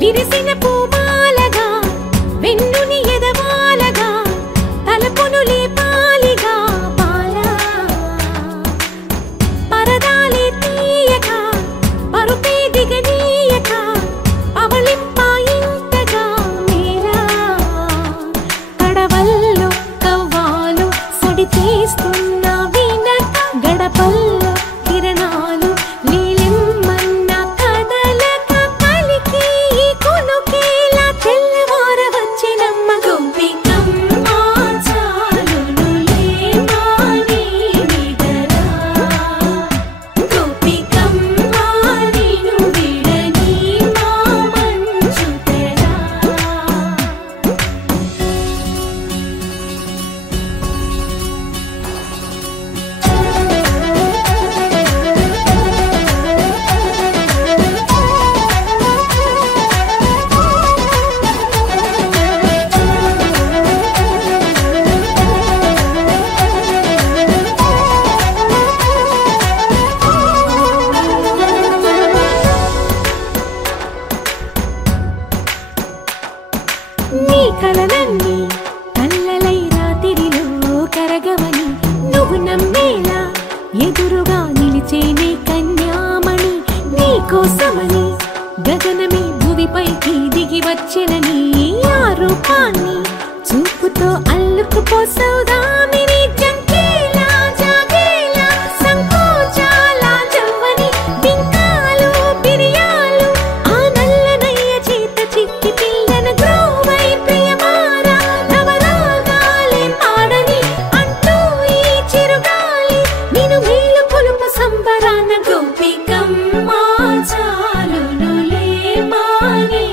విరిసిన పూమాలగా వెన్నుని ఎదవాలగా తలపును లేపాలిగా పాలా పరదాలే తీయక పరుపే దిగనీయక అవలింపాయింతగా మేరా కడవల్లో కవ్వాలు సడి చేస్తున్న వీణత గడపల్లో కిరణాలు నీలిమ్మన్న కదలక కలికి కొనుకేలా తెల్లవార వచ్చినమ్మ గోపికమ్మ చాలునులే మాని నిదరా గోపికమ్మ నిను విడని మా మంచు తెరా నీ కలలన్నీ కల్లలై రాత్రిలో కరగవని నువ్వు నమ్మేలా ఎదురుగా నిలిచేనే కన్యామణి నీ కోసమని గగనమే భూమిపైకి దిగి వచ్చెనని ఆ రూపాన్ని చూపుతో అల్లుకుపోసౌదామిని జంకేలా జాగేలా సంకోచాల జవ్వని బింకాలు బిరియాలు ఆ నల్లనయ్య చేత చిక్కి పిల్లన గ్రోవై ప్రియమారా నవరాగాలే పాడని అంటూ ఈ చిరుగాలి నిన్ను మేలు కొలుపు సంబరాన గోపికమ్మ చాలునులే మాని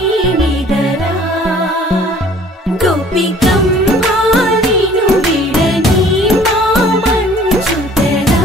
నిదరా గోపికమ్మ నిన్ను విడని మా మంచు తెరా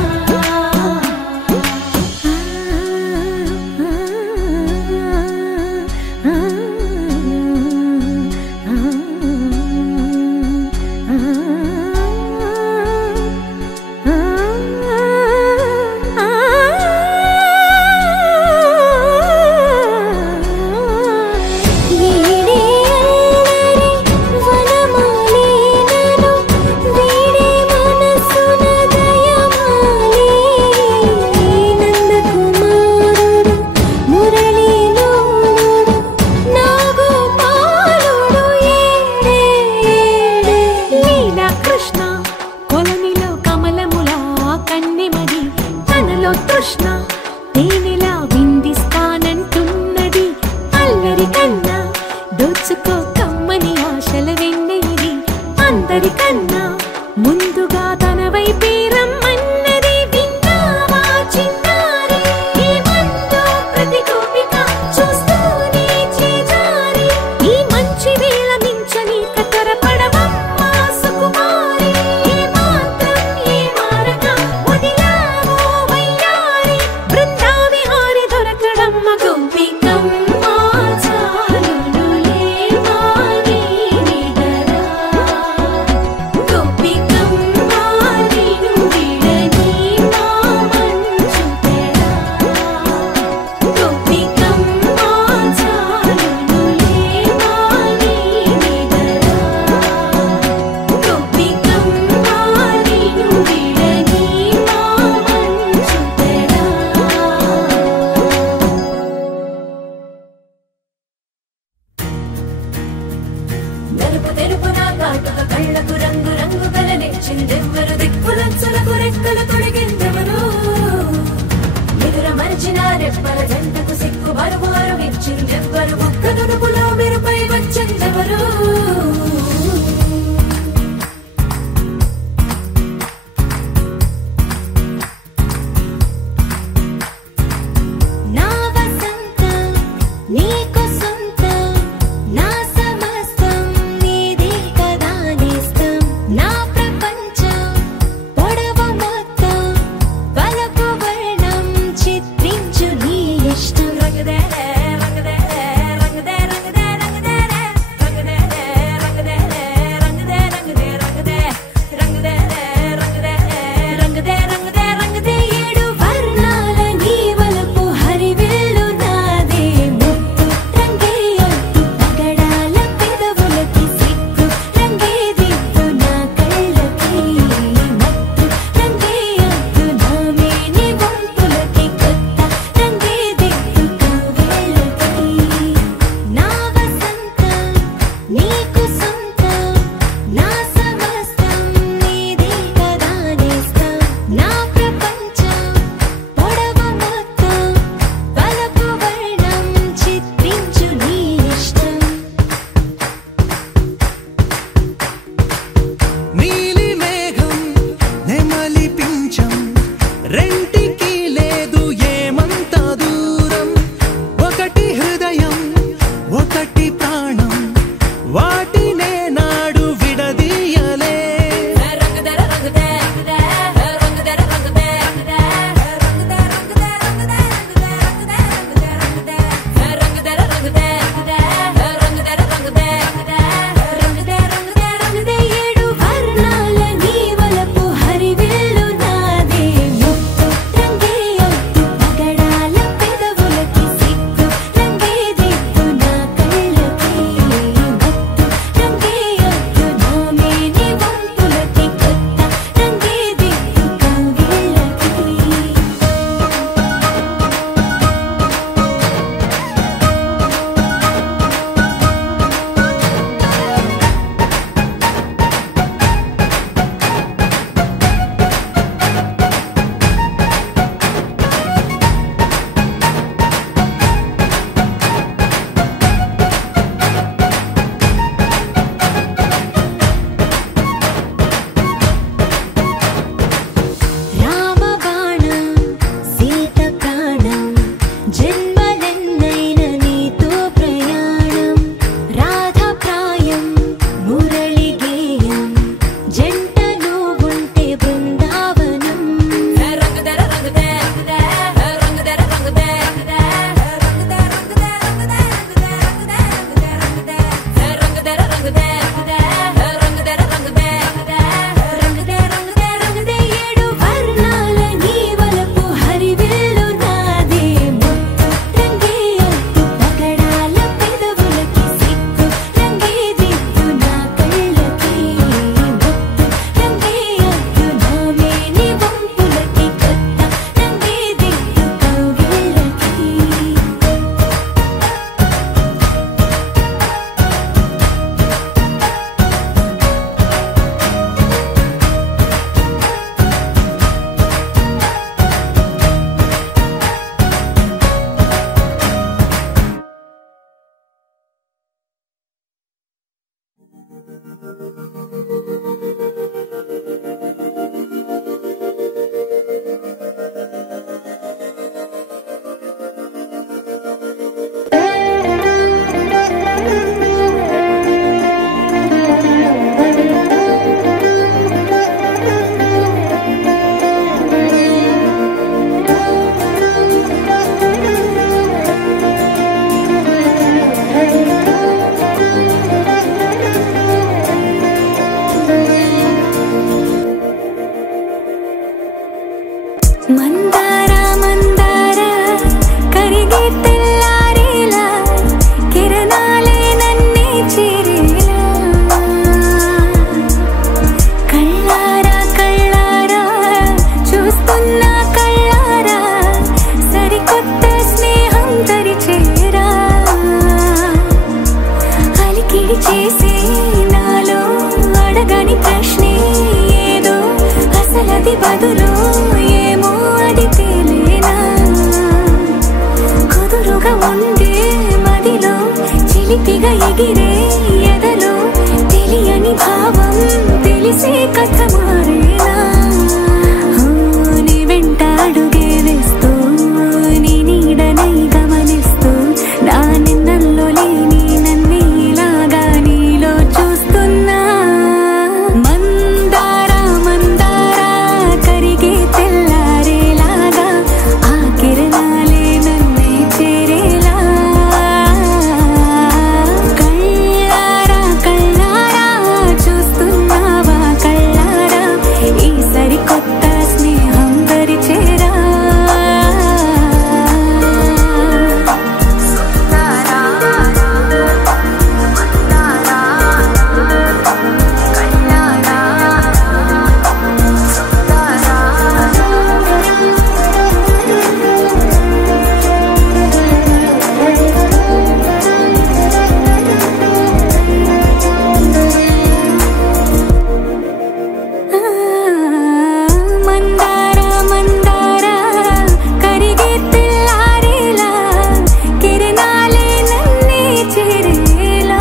కృష్ణ కొలనిలో కమలములా కన్నెమది తనలో తృష్ణ తేనెలా విందిస్తానంటున్నది అల్లరి కన్నా దోచుకో కమ్మని ఆశల వెన్నెయిది అందరికన్నా ముందుగా తన వైపే రమ్మన్నది విన్నావా చిన్నారి ఏమందో ప్రతి గోపిక చూస్తూనే చేజారి ఈ మంచి వేళ మించని కతరపడవమ్మ సుకుమారి ఏ మాత్రం ఏ మారక వదిలావో వయ్యారి బృందావిహారి దొరకడమ్మ గోపికమ్మ చాలునులే మాని నిదరా గోపికమ్మ నిన్ను విడని మా మంచు తెరా గోపికమ్మ చాలునులే మాని నిదరా గోపికమ్మ నిన్ను విడని మా మంచు తెరా నలుపు తెరుపున కాటుక కళ్ళకు రంగు రంగు కలనిచ్చిందెవ్వరు దిక్కులంచులకు రెక్కలు తొడిగిందెవరు ఎదుర మరిచిన రెప్పల జంటకు సిక్కు బరువారు ఇచ్చిందెవ్వరు ఒక్క నునుపులో మెరుపై వచ్చిందెవరు నా వసంతం నీకు సొంతం నా సమస్తం నీది కదా నేస్తం నా ప్రపంచం పొడవు మొత్తం వలపు వర్ణం చిత్రించు నీ ఇష్టం రంగదే రంగదే రంగదే రంగదే రంగదే రంగదే రంగదే రంగదే రంగదే రంగదే రంగదే రంగదే రంగదే రంగదే ఏడు వర్ణాల నీ వలపు హరివిల్లు నాదే ముత్తు ఎగిరే ఎదలో తెలియని భావం తెలిసే కథ మారేనా నీ వెంట అడుగే వేస్తూ నీ నీడనై గమనిస్తూ నా నిన్నల్లో లేని నన్నే ఇలాగా నీలో చూస్తున్నా మందారా మందారా కరిగే తెల్లారేలాగా ఆ కిరణాలే నన్నే చేరేలా కళ్ళారా కళ్ళారా చూస్తున్నావా కళ్ళారా ఈ సరికొత్త స్నేహం పరిచేరా మందారా మందారా కరిగే తెల్లారేలా కిరణాలే నన్నే చేరేలా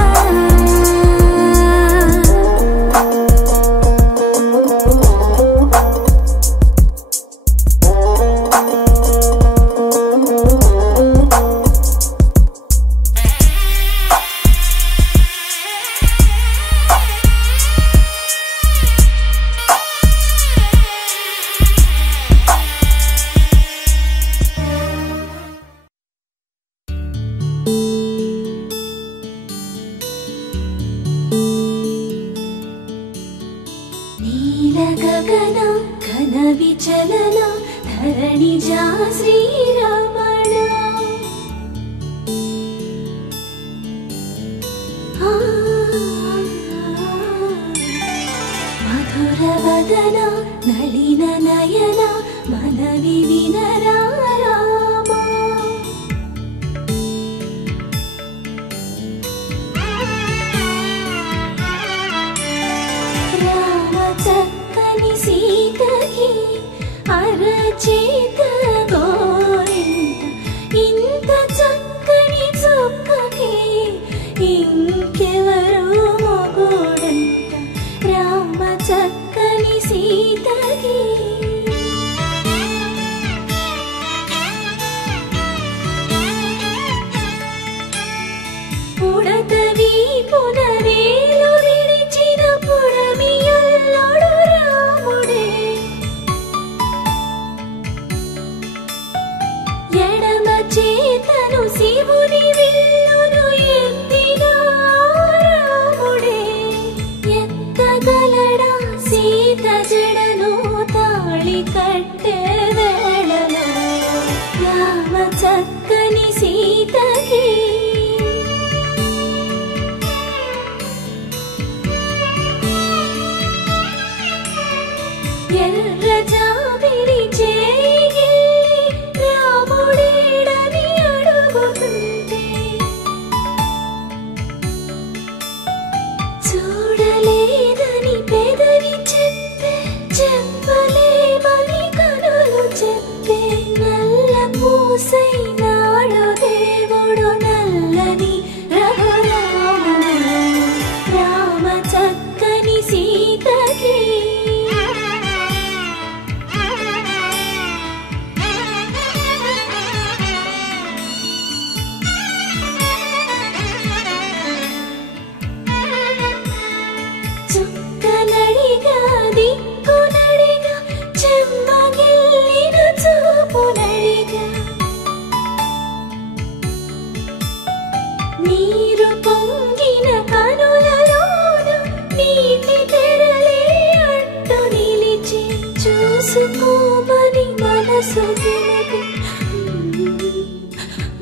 నీల గగన ఘన విచలన ధరణిజా శ్రీరమణ మధుర వదన నలిన నయన మనవి వినరా రామా రామ చక్కని సీతకి అరచేత గోరింట ఇంత చక్కని చుక్కకి ఇంకెవరు మొగుడంట రామ చక్కని సీతకి ఉడత వీపున వేలు విడిచిన పుడమియల్లోడు రాముడే ఎడమ చేతను శివుని విల్లును ఎత్తిన రాముడే ఎత్తగలడా సీత జడను తాళి కట్టే వేళలో రామ చక్కని సీతకి ఎర్ర జాబిలి చేయి రాముడేడని అడుగుతుంటే చూడలేదని పెదవి చెప్పే చెప్పలేమని కనులు చెప్పే నల్ల పూసై నాడు దేవుడు నల్లని రఘురాముడు రామ చక్కని సీతకి చుక్కనడిగా దిక్కునడిగా చెమ్మగిల్లిన చూపునడిగా నీరు పొంగిన కనులలోన నీటి తెరలే అడ్డు నిలిచి చూసుకోమని మనసు తెలిపి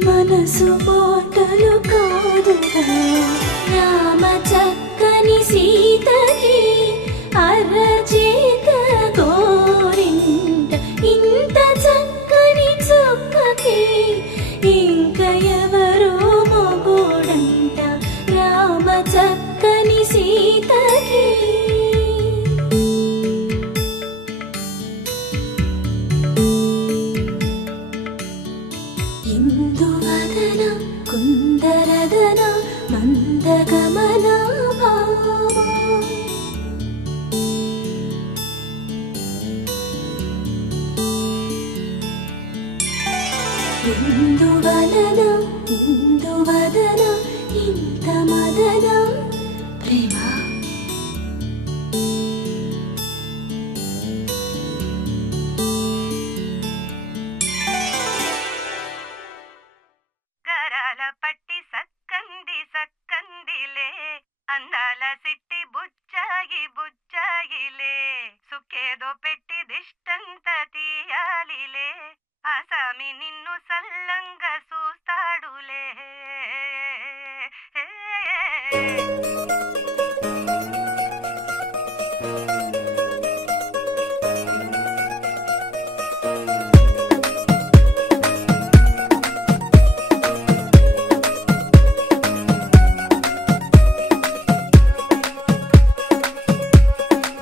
మనసు మాటలు కాదుగా రామ చక్కని సీతకి అరచేత గోరింట ఇంత చక్కని చుక్కకి ఇంక ఎవరు మొగుడంట రామ చక్కని సీతకి ఇందువదన కుందరదన మంద గమనా ఇందువలన ఇందువదన ఇంత మదన ప్రేమ గరాల పట్టి సక్కంది సక్కందిలే అందాల సిట్టి బుచ్చాయి బుచ్చాయిలే సుక్కేదో పెట్టి దిష్టంత తీయాలిలే ఆసామి నిన్ను సల్లంగా చూస్తాడులే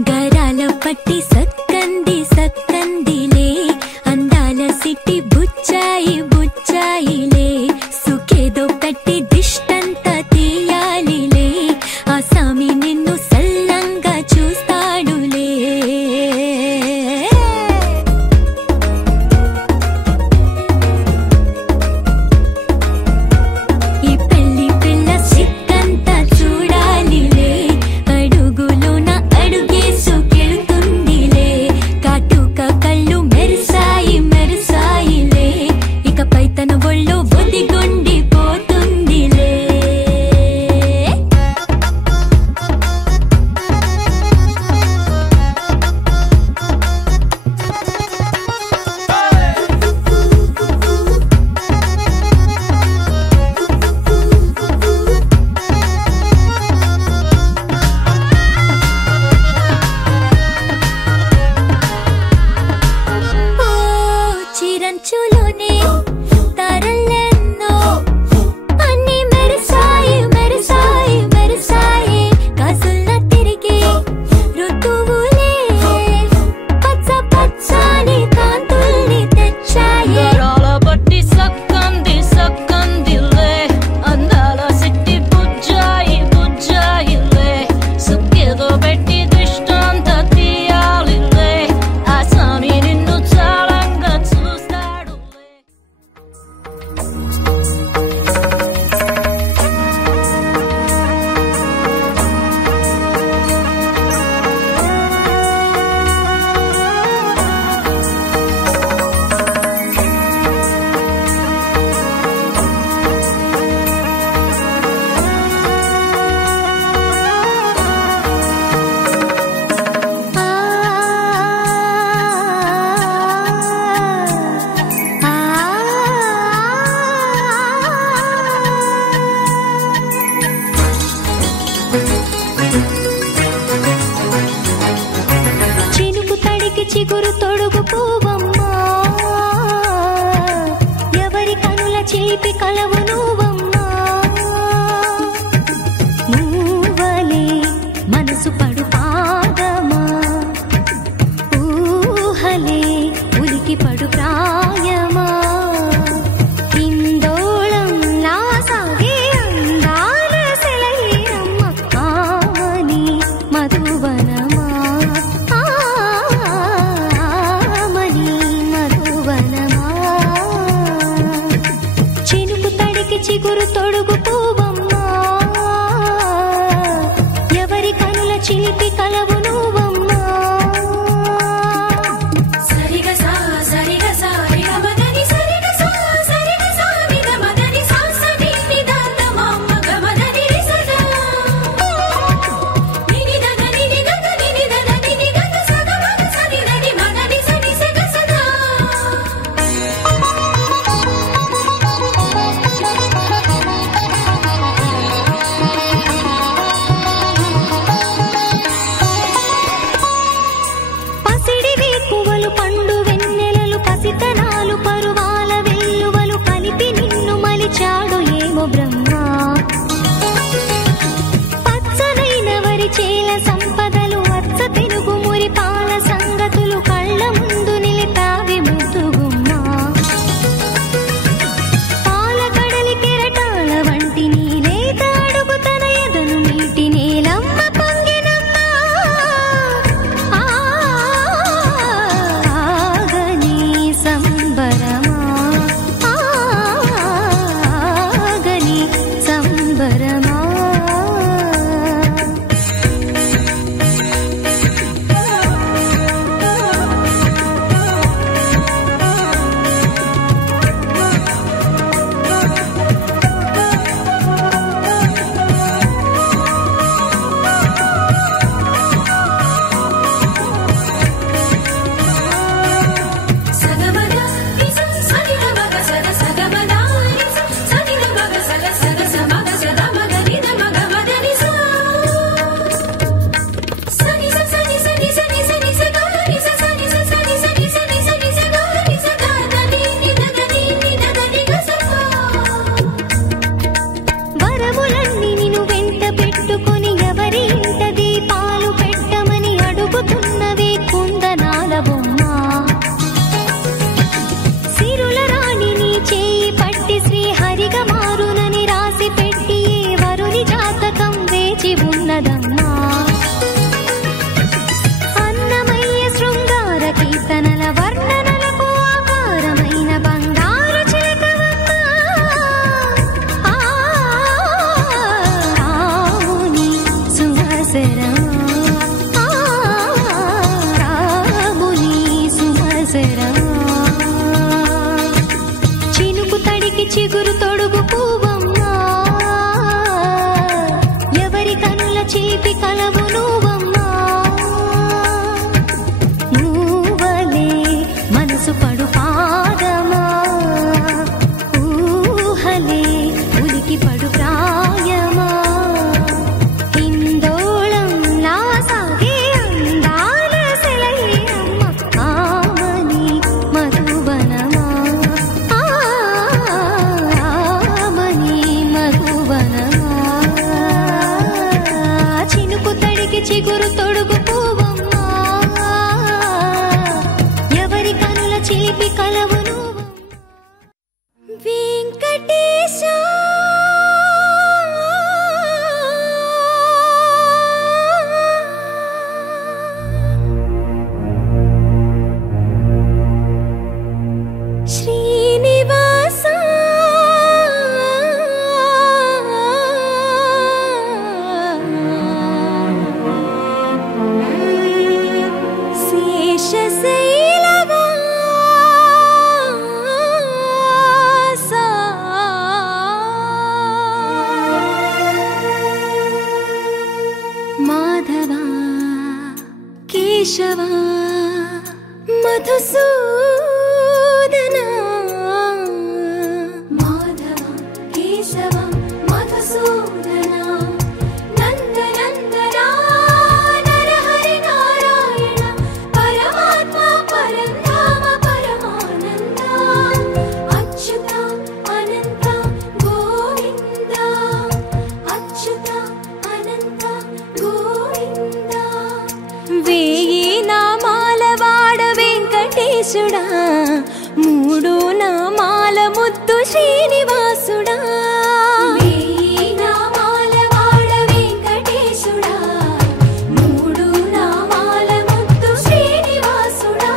గరాల పట్టి సక్కంది సక్కందిలే అందాల సిట్టి బుచ్చాయి బుచ్చాయిలే సుఖేదో కట్టి దిష్టంత తీయాలిలే ఆసామి నిన్ను సల్లంగా చూస్తాడులే ఈ పెళ్లి పిల్ల సిక్కంతా చూడాలిలే అడుగులోన అడుగేసుకెళ్తుందిలే కాటుక కళ్ళు మెరిసాయి మెరిసాయిలే ఇకపై తన ఒళ్ళో బొదిగొండి పోతుందిలే ఓ చిరంచులోనే తారలెన్నో అన్ని మెరిసాయి మెరిసాయి మెరిసాయి కాసుల్ల తిరిగి ఋతువులే పచ్చ పచ్చని కాంతుల్ని తెచ్చాయి గరాల పట్టి సక్కంది సక్కందిలే అందాల సిట్టి బుజ్జాయి బుజ్జాయిలే సుక్కేదో పెట్టి దిష్టంత తీయాలిలే ఆసామి నిన్ను చాలంగా చూస్తాడులే చినుకు తడికి చిగురు తొడుగు పూవమ్మా ఎవరి కనుల చేపి కలవు నువ్వమ్మా నువ్వలే మనసు పడు పాదమా ఊహలే ఉలికి పడు ప్రాయమా ఇందోళంలా సాగే అందాల సెలయేరమ్మ ఆమని మధువనమా ఆమని మధువనమా చినుకు తడికి చిగురు తొడుగు పూవమ్మా ఎవరి కనుల చిలిపి కలవు నువ్వమ్మా సరిగ సా సరిగ సా రిగ మదని సరిగ సా సరిగ సా రిగ మదని సా సని నిదాత మమ్మ గమదని రిసగా నిని దగ నిని గగ నిని దగ నిని గగ సగ మగ సని దని మదని సని సగ సదా సుమసరా రాముని సుమసరా చినుకు తడికి చిగురు తొడుగు పువ్వమ్మా ఎవరి కనుల చీపి కలవు నువ్వమ్మా నువ్వలే మనసు పడు పాదమా ఊహలే ఉలికి పడు ప్రాయమా హిందోళంలా సాగే అందాల సెలయేరమ్మ ఆమని మధువనమా ఆమని మధువనమా చినుకు తడికి చిగురు తొడుగు పువ్వమ్మా ఎవరి కనుల చీపి కలవు నువ్వు వెంకటేశ శ్రీనివాస శేషశైలవాస మాధవ కేశవ మధుసూదన మాధవ కేశవ మధుసూదన నందనందన నరహరి నారాయణ పరమాత్మ పరంధామ పరమానంద అచ్యుత అనంత గోవింద అచ్యుత అనంత గోవింద వేయి నామాల వాడ వెంకటేశుడా మూడు నామాల ముద్దు శ్రీనివాసుడా వేయి నామాల వాడ వెంకటేశుడా మూడు నామాల ముద్దు శ్రీనివాసుడా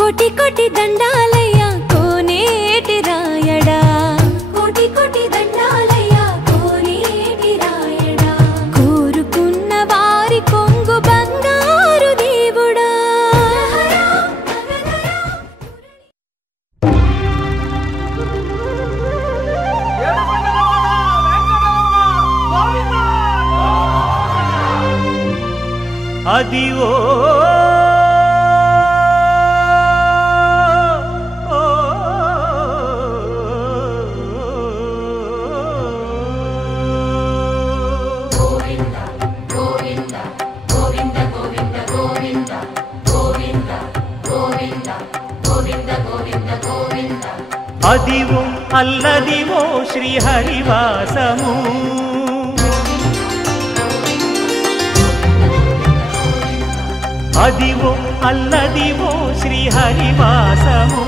కోటి కోటి దండాలయ్య కోనేటి రాయడా కోటి కోటి దండాలయ్య కోనేటి రాయడా కోరుకున్న వారి కొంగు బంగారు దేవుడా అదివో అదివో అల్లదివో శ్రీహరివాసము అదివో అల్లదివో శ్రీహరివాసము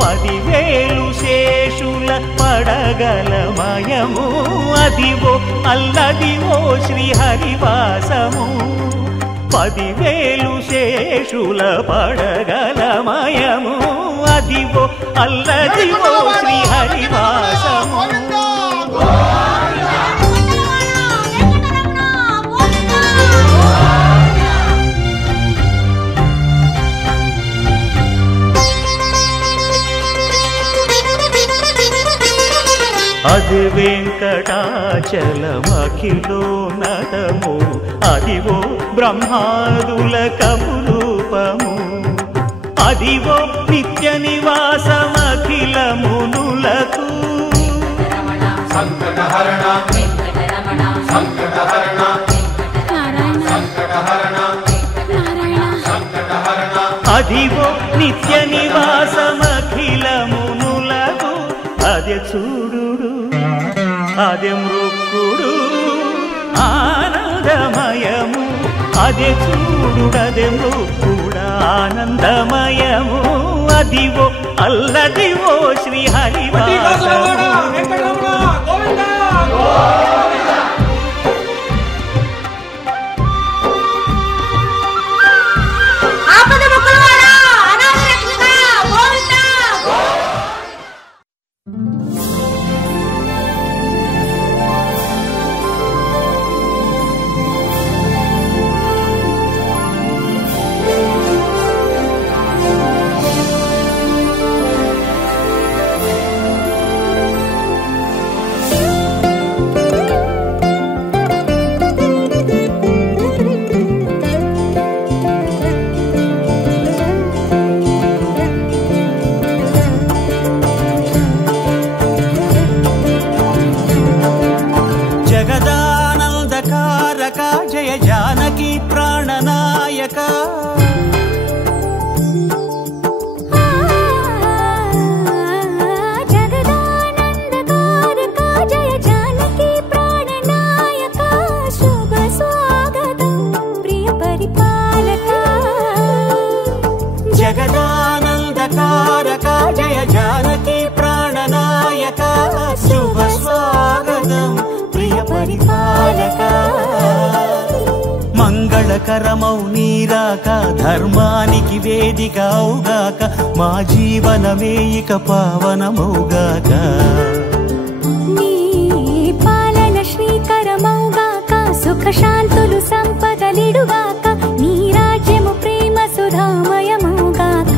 10,000 శేషుల పడగలమయము అదివో అల్లదివో శ్రీహరివాసము 10,000 శేషుల పడగలమయము అదివో అల్లదివో శ్రీహరివాసము అది వెంకటాచలమఖిలోన్నతము అదివో బ్రహ్మాదుల కపురూపము అదివో నిత్య నివాసమఖిల మునులకు సంకటహరణ సంకటహరణ సంకటహరణ సంకటహరణ అదివో నిత్య నివాసమఖిల మునులకు అదే చూడు అదే మృక్కుడు ఆనందమయము అదే చూడుడదే మృక్కుడ ఆనందమయము అదివో అల్లదివో శ్రీహరివాసము మంగళకరమౌ నీరాక ధర్మానికి వేదిక అవుగాక మా జీవనమే ఇక పావనమౌగాక నీ పాలన శ్రీకరమౌగాక సుఖ శాంతులు సంపదలిడుగాక నీ రాజ్యము ప్రేమ సుధామయమౌగాక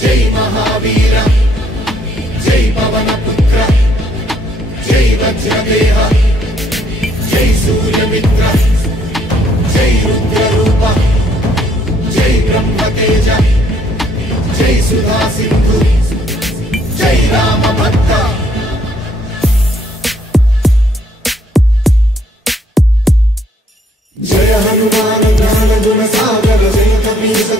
జై మహావీర జై పవనపుత్ర జై వజ్రదేహ జై సూర్యమిత్ర జై రుద్రరూప జై బ్రహ్మతేజ జై సుధా సింధు జై రామభక్త జయ హనుమాన్ జ్ఞాన గుణ సాగర జయ కపీస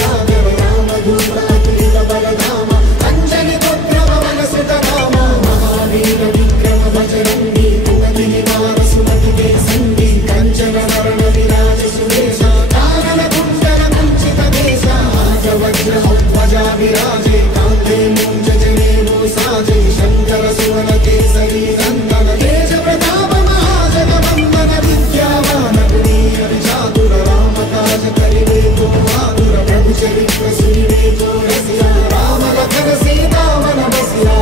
సాగర రామదూత అతులిత బలధామ అంజని పుత్ర పవన సుత రామ మహావీర విక్రమ బజరంగి కుమతి నివార సుమతి సంగి కంచన వరణ విరాజ సురేశ కారణ కుండల కుంచిత దేశ ఆజ వజ్ర ధ్వజా విరాజే కాంతే మూంజ జనేను సాజే శంకర సువన కేసరి నందన తేజ ప్రతాప మహాజగవందన విద్యావాన గుణీయ చాతుర రామ కాజ కరివే తో ఆతుర ప్రభు చరిత్ర సునివే తో రసియా రామ లఖన సీతా వన బసియా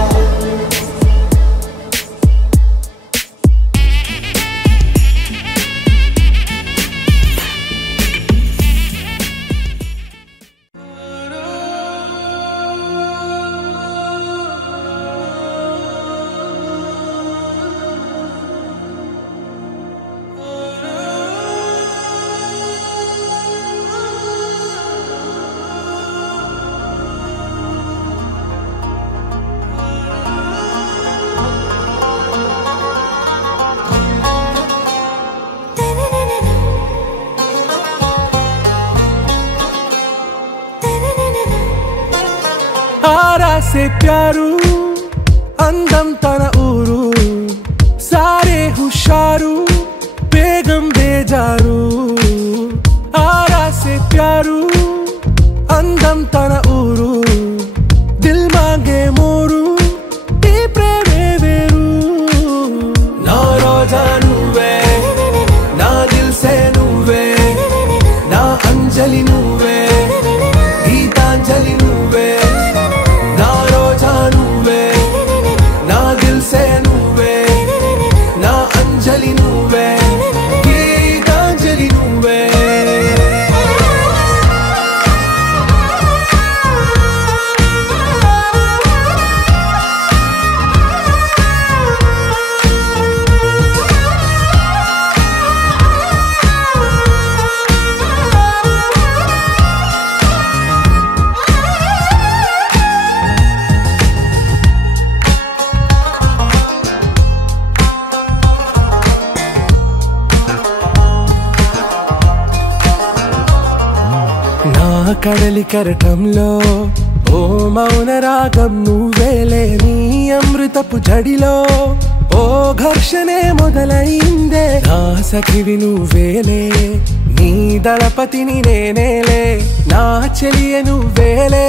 से प्यारू अंदम तन ऊरू सारे हुशारू बेगम बेजारू आरा से प्यारू अंदम तन ऊरू दिल मांगे मोरू टी प्रेमे वेरू ना रोजा नुवे ना दिल से नुवे ना अंजलि नुवे गीतांजलि नुवे अंजलि नुवे गीतांजलि नुवे కడలి కరటంలో ఓ మౌన రాగం నువ్వేలే నీ అమృతపు జడిలో ఓ ఘర్షణే మొదలైందే నా సఖివి నువ్వేలే నీ దళపతిని నేనేలే నా చెలియ నువ్వేలే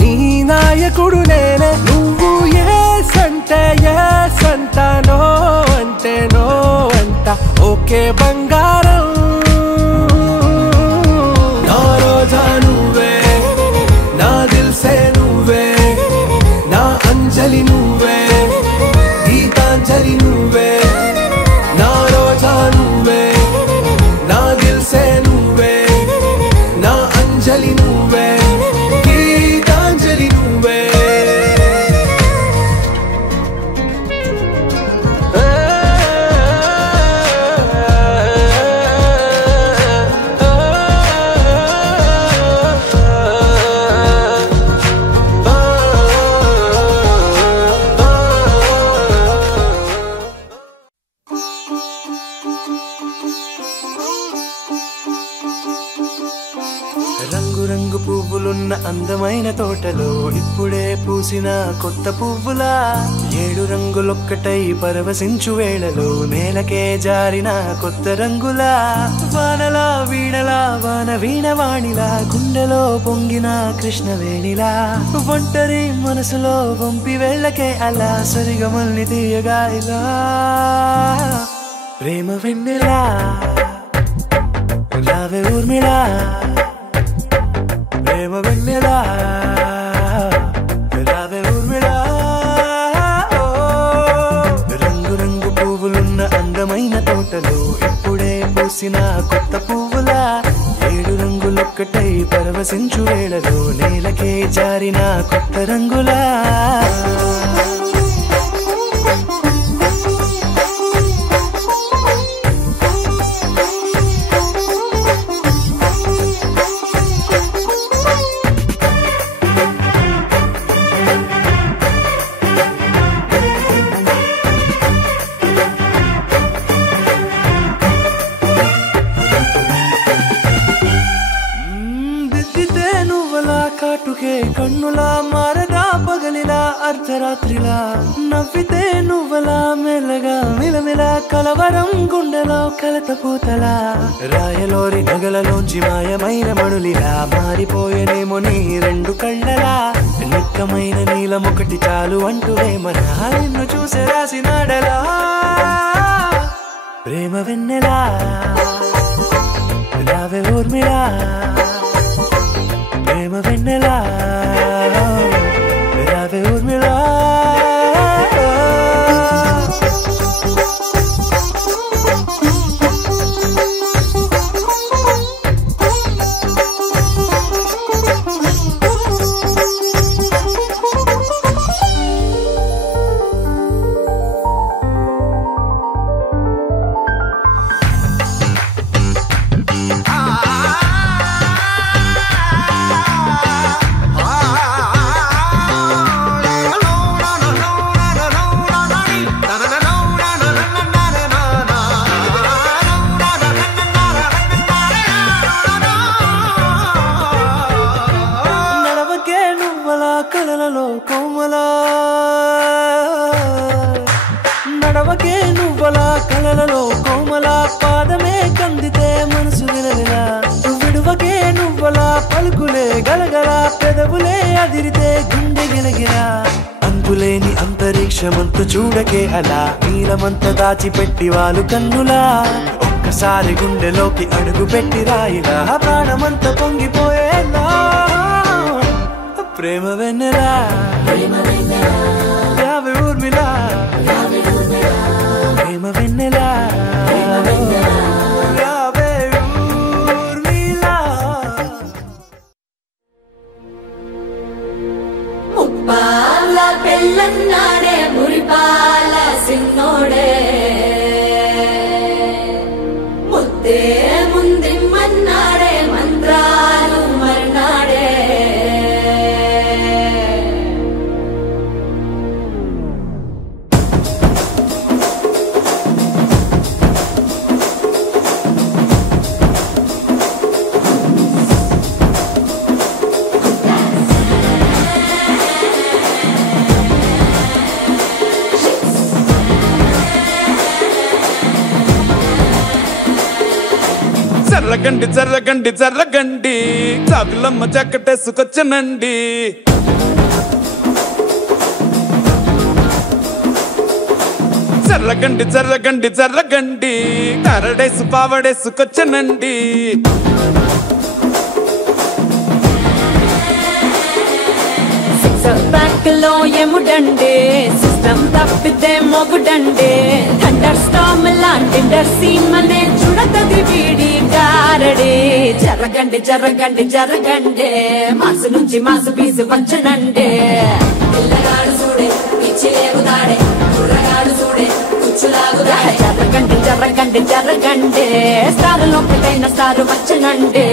నీ నాయకుడు నేనే నువ్వు ఏ సంట నో అంటే నో అంట ఓకే బంగారం నువ్వే నా దిల్ సే నువ్వే నా అంజలి నువ్వే గీతాంజలి నువ్వే నా రోజా నువ్వే నా దిల్ సే నువ్వే నా అంజలి నువ్వే గీతాంజలి నువ్వే రంగు పువ్వులున్న అందమైన తోటలో ఇప్పుడే పూసిన కొత్త పువ్వులా 7 రంగులొక్కటై పరవశించు వేళలో నేలకే జారిన కొత్త రంగులా వానలా వీణలా వాన వీణవాణిలా గుండెలో పొంగిన కృష్ణవేణిలా ఒంటరి మనసులో వంపి వెళ్ళకే అలా సరిగమల్ని తీయగా ఇలా ప్రేమ వెన్నెలా రావే ఊర్మిళా ప్రేమ వెన్నెలా రావే ఊర్మిళా రంగు రంగు పువ్వులున్న అందమైన తోటలో ఇప్పుడే పూసిన కొత్త పువ్వులా 7 రంగులొక్కటై పరవశించు వేళలో నేలకే జారిన కొత్త రంగులా కాటుకే కన్నులా మారదా పగలిలా అర్ధరాత్రిలా నవ్వితే నువ్వలా మెల్లగా మిలమిలా కలవరం గుండెలో కలతపోతలా రాయలోరి నగలలోంచి మాయమైన మణులిలా మారిపోయేనేమో నీ రెండు కళ్ళలా నిక్కమైన నీలమొకటి చాలు అంటూ వేమన నిన్ను చూసే రాసినాడలా ప్రేమ వెన్నెలా రావే ఊర్మిళా ప్రేమ వెన్నెలా రావే ఊర్మిళా కలలలో కోమలా నడవకే నువ్వలా కలలలో కోమలా పాదమే కందితే మనసు విలవిలా విడువకే నువ్వలా పలుకులే గలగల పెదవులే అదిరితే గుండె గిలగిలా అంతులేని అంతరిక్షమంతు చూడకే అలా నీలమంత దాచిపెట్టి వాళ్ళు కన్నులా ఒక్కసారి గుండెలోకి అడుగు పెట్టి రాయిలా ప్రాణమంత పొంగిపోయేలా ప్రేమ వెన్నెలా రావే ఊర్మిళా ప్రేమ వెన్నెలా రావే ఊర్మిళా ముప్పాల పెళ్ళన్నాడే మురిపాల సిన్నోడే ముద్దే ముందిమ్మన్నాడే మంత్రాలు మర్నాడే జర్రగండి జర్రగండి జర్రగండి చాకులమ్మ చక్కటేసుకొచ్చనండి జర్రగండి జర్రగండి జర్రగండి కరడేసు పావడేసుకొచ్చనండి బ్యాక్లో ఎముడండే సిస్టమ్ తప్పితే మొగుడండే థండర్ స్టామ్ లాంటి సీమనే చూడతది వీడి గారడే జరగండి జరగండి జరగండే మాసు నుంచి మాసు పీసు పంచనండే పిల్లగాడు చూడే పిచ్చి లేగుతాడే కుర్రగాడు చూడే కుచ్చులాగుతాడే జరగండి జరగండి జరగండే స్టార్ లోపలైన స్టార్ వచ్చనండే